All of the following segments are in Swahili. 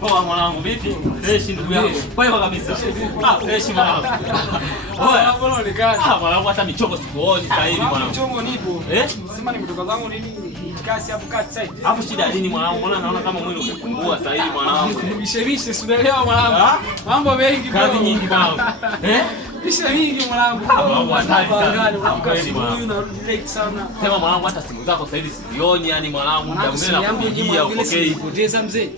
Poa mwanangu, vipi? Fresh ndugu yangu. Poa kabisa. Fresh mwanangu. Oya, mbona ulikata? Mwanangu hata michongo sikuoni sasa hivi mwanangu. Michongo nipo. Sema nimetoka zangu nini? Kasi hapo kati sasa. Hapo shida nini mwanangu? Mbona naona kama mwili umepungua sasa hivi mwanangu? Bishevishe, unaelewa mwanangu. Mambo mengi kazi nyingi mwanangu. Bisha mingi mwanangu. Mwanangu hatari sana. Kweli mwanangu. Unarelate sana. Sema mwanangu hata simu zako sasa hivi sizioni yani mwanangu. Muda na kupigia okay. Poteza mzee.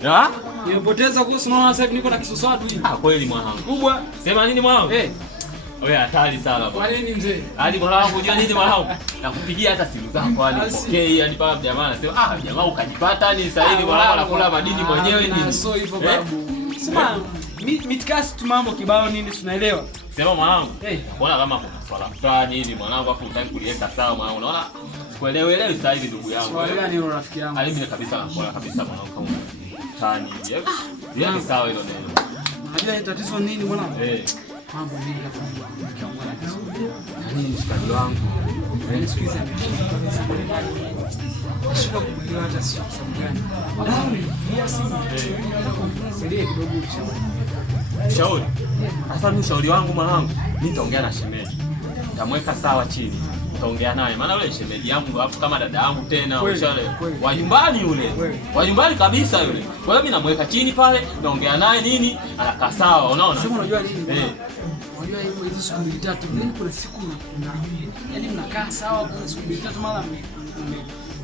Nimepoteza kuhusu naona sasa hivi niko na kisuswatu hivi. Kweli mwanangu. Kubwa. Sema nini mwanangu? Wewe hatari sana bwana. Kwa nini mzee? Hadi mwanangu unajua nini mwanangu? Nakupigia hata simu zako yani okay yani pale jamaa anasema jamaa ukajipata ni sasa hivi mwanangu anakula madini mwenyewe ni. Sio hivyo babu. Sema mitikasi tu mambo kibao nini tunaelewa. Sema mwanangu. Unaona kama kuna swala fulani hivi mwanangu afu unataka kuliweka sawa mwanangu. Unaona? Sikuelewi sasa hivi ndugu yangu. Swali gani hilo rafiki yangu? Mimi kabisa nakuona kabisa mwanangu kama tani hivi. Yaani sawa hilo ndio. Unajua tatizo nini mwanangu? Mambo mengi yafanywa nikiongea na Kiswahili. Nini shikaji wangu? Sikiza shida kuelewa hata sio sababu gani. Pia siri kidogo ushauri. Sasa mimi ushauri wangu mwanangu, mimi nitaongea na shemeji. Nitamweka sawa chini. Nitaongea naye. Maana yule shemeji yangu alafu kama dada yangu tena wa nyumbani yule. Wa nyumbani kabisa yule. Kwa hiyo mimi namweka chini pale, naongea naye nini? Anakaa sawa, unaona? Sema unajua nini? Unajua hizo siku mbili tatu, yani kuna siku yani mnakaa sawa kwa siku mbili tatu mara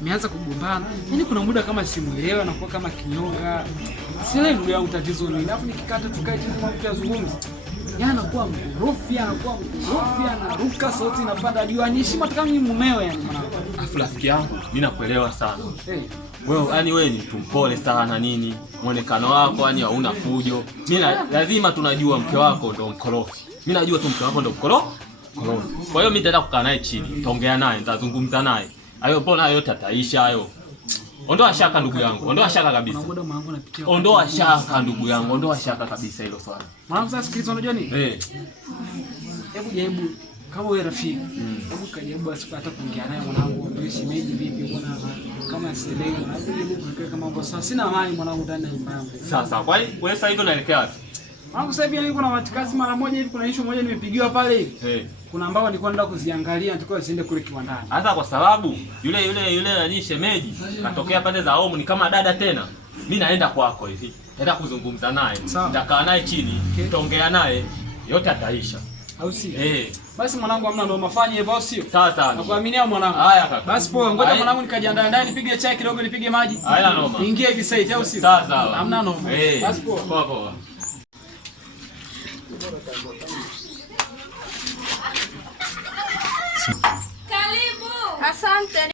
mmeanza kugombana. Yaani kuna muda kama simuelewa na kwa kama kinyonga. Sile ndugu yangu tatizo nini? Alafu nikikata tukae chini kwa kutazungumza. Yana anakuwa mkorofi, anaruka sauti inapanda juu. Aniheshima kama mimi mumeo yani mwanangu. Afu rafiki yangu, mimi nakuelewa sana. Wewe yani wewe ni tumpole sana nini? Muonekano wako yani hauna fujo. Mimi lazima tunajua mke wako ndo mkorofi. Mimi najua tu mke wako ndo mkorofi. Kwa hiyo mimi nitaenda kukaa naye chini, nitaongea naye, nitazungumza naye. Hayo mbona yote ataisha hayo. Ondoa shaka ndugu yangu, ondoa shaka kabisa. Ondoa shaka ndugu yangu, ondoa shaka kabisa hilo swala. Mwanangu sasa sikiliza unajua nini? Hebu jaribu kama wewe rafiki. Hebu kajaribu asipata kuongea naye mwanangu, ndio shemeji vipi mbona kama sielewi. Hebu kuweka kama mambo sasa sina mali mwanangu ndani ya nyumba yangu. Sasa kwa hiyo wewe sasa hivi unaelekea wapi? Mwanangu sasa hivi niko na matikazi mara moja hivi, kuna issue moja nimepigiwa pale hivi. Kuna ambao nilikuwa naenda kuziangalia nitakuwa ziende kule kiwandani. Hata kwa sababu yule nani shemeji katokea pande za home ni kama dada tena. Mimi naenda kwako hivi. Naenda kuzungumza naye. Nitakaa naye chini, nitaongea naye, yote ataisha. Au si? Basi mwanangu hamna ndo mafanye hivyo au sio? Sawa sawa. Nakuaminia mwanangu. Haya kaka. Basi poa, ngoja mwanangu nikajiandaa ndani nipige chai kidogo nipige maji. Haya noma. Niingie hivi sasa au sio? Sawa sawa. Hamna noma. Basi poa. Poa poa.